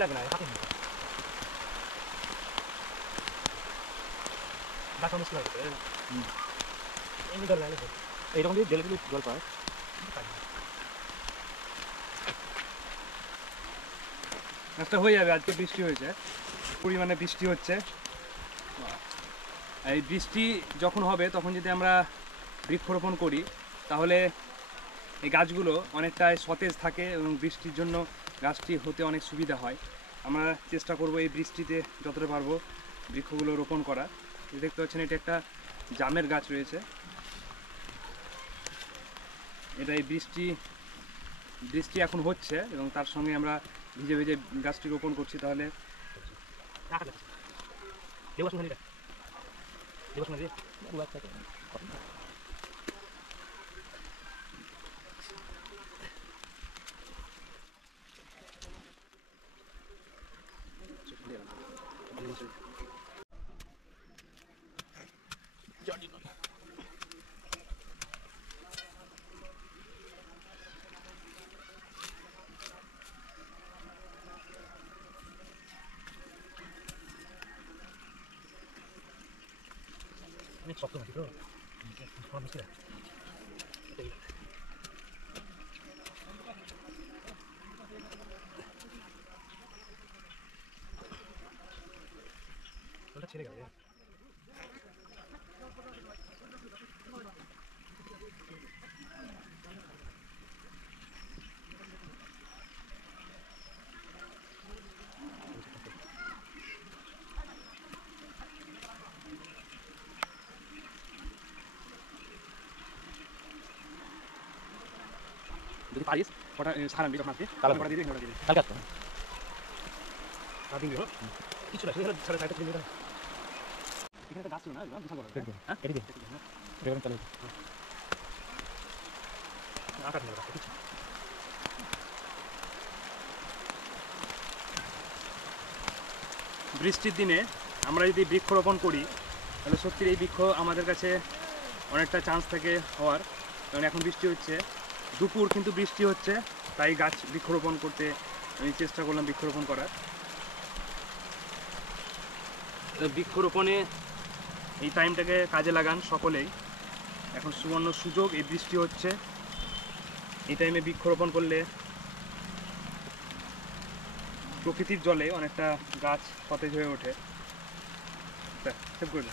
লাগবে না, হাতে গাছ মুশকিল হয়ে গেছে। এমনি জল লাগে, এইরকম দিয়ে ঢেলে দিলে জল পায়। একটা হয়ে যাবে। আজকে বৃষ্টি হয়েছে, পরিমাণে বৃষ্টি হচ্ছে। এই বৃষ্টি যখন হবে তখন যদি আমরা বৃক্ষরোপণ করি তাহলে এই গাছগুলো অনেকটাই সতেজ থাকে এবং বৃষ্টির জন্য গাছটি হতে অনেক সুবিধা হয়। আমরা চেষ্টা করব এই বৃষ্টিতে যতটা পারবো বৃক্ষগুলো রোপণ করা। দেখতে পাচ্ছেন এটা একটা জামের গাছ রয়েছে। এটা এই বৃষ্টি এখন হচ্ছে এবং তার সঙ্গে আমরা ভিজে ভিজে গাছটি রোপণ করছি। তাহলে অনেক শক্ত মাটি তো মুশকিল। ওটা ছেড়ে গেছে। যদি পারিস ওটা সারান যখন আসবে কালার দিয়ে দিবি, ওটা দিয়ে দিবি। কালকে আসতো দিন কিছু না, সাড়ে সাড়ে তিন মিনিট। এখানে একটা গাছ ছিল না, বিশাল বড়। হ্যাঁ এটি দিন এটা চালু আকাশ নেই কিছু। বৃষ্টির দিনে আমরা যদি বৃক্ষরোপণ করি তাহলে সত্যি এই বৃক্ষ আমাদের কাছে অনেকটা চান্স থাকে হওয়ার। কারণ এখন বৃষ্টি হচ্ছে, দুপুর কিন্তু বৃষ্টি হচ্ছে, তাই গাছ বৃক্ষরোপণ করতে আমি চেষ্টা করলাম বৃক্ষরোপণ করার। বৃক্ষরোপণে এই টাইমটাকে কাজে লাগান সকলেই। এখন সুবর্ণ সুযোগ, এই বৃষ্টি হচ্ছে, এই টাইমে বৃক্ষরোপণ করলে প্রকৃতির জলে অনেকটা গাছ সতেজ হয়ে ওঠে। সেভ করে